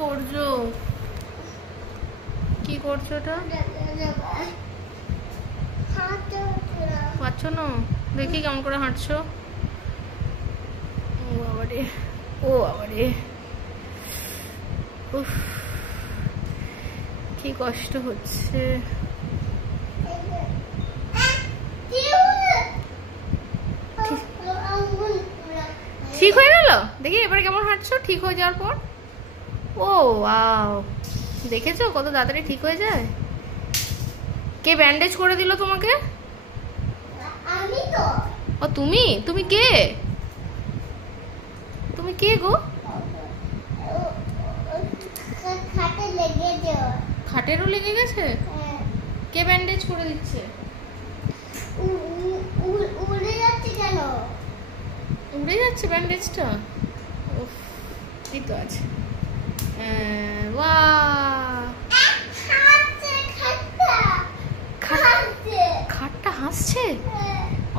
করছো? কি করছো এটা? পাচ্ছ না? দেখি কেমন করে হাঁটছো। ও বাবারে, ও বাবারে, উফ কি কষ্ট হচ্ছে। ঠিক হয়ে গেল? দেখি এবারে কেমন হাঁটছো ঠিক হয়ে যাওয়ার পর। ও ওয়াও, দেখেছো কত তাড়াতাড়ি ঠিক হয়ে যায়। কে ব্যান্ডেজ করে দিল তোমাকে? আমি তো। ও তুমি? তুমি কে? তুমি কে গো? খাটে লেগেছে। খাটেরও লেগে গেছে? কে ব্যান্ডেজ করে দিচ্ছে? উড়ে যাচ্ছে কেন? উড়ে যাচ্ছে ব্যান্ডেজটা? উফ, এই তো আছে। খাটটা হাসছে?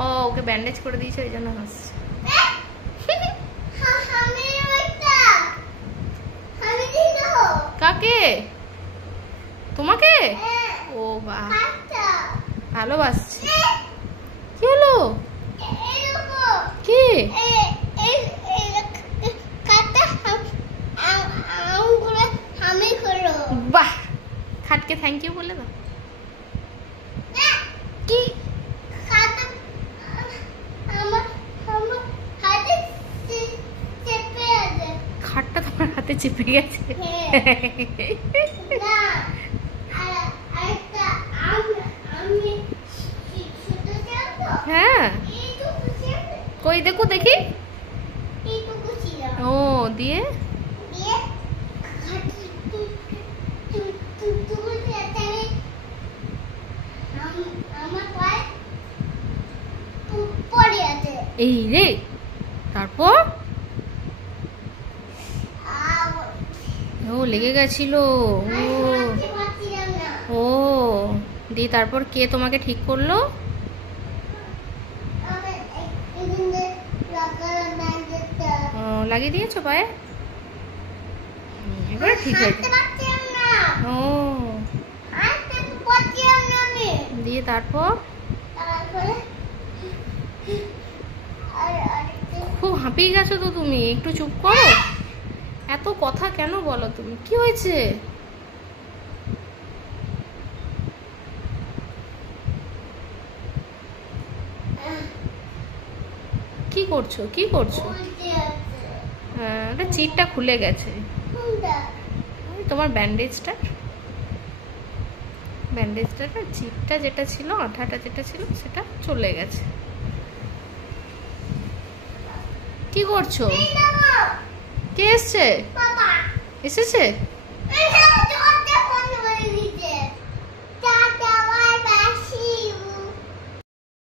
ও ওকে ব্যান্ডেজ করে দিয়েছে ওই জন্য হাসছে। কাকে? তোমাকে? ও বা ভালোবাসছে। কি হলো? কি? বাহ, খাটকে থ্যাংক ইউ বলে দাও। কি? খাটটা তোমার হাতে চেপে গেছে? হ্যাঁ, কই দেখো দেখি। ও দিয়ে এই রে, তারপর ও লেগে গেছিল। ও দিয়ে তারপর কে তোমাকে ঠিক করলো? লাগিয়ে দিয়েছো পায়ে? এবার ঠিক হয়েছে। ও দিয়ে তারপর খুব হাঁপিয়ে গেছো তো তুমি, একটু চুপ করো। এত কথা কেন বলো তুমি? কি হয়েছে? কি করছো? কি করছো? হ্যাঁ, চিটটা খুলে গেছে। তোমার ব্যান্ডেজটা চিটটা যেটা ছিল, আঠাটা যেটা ছিল সেটা চলে গেছে। কি করছো? কে এসছে? এসেছে?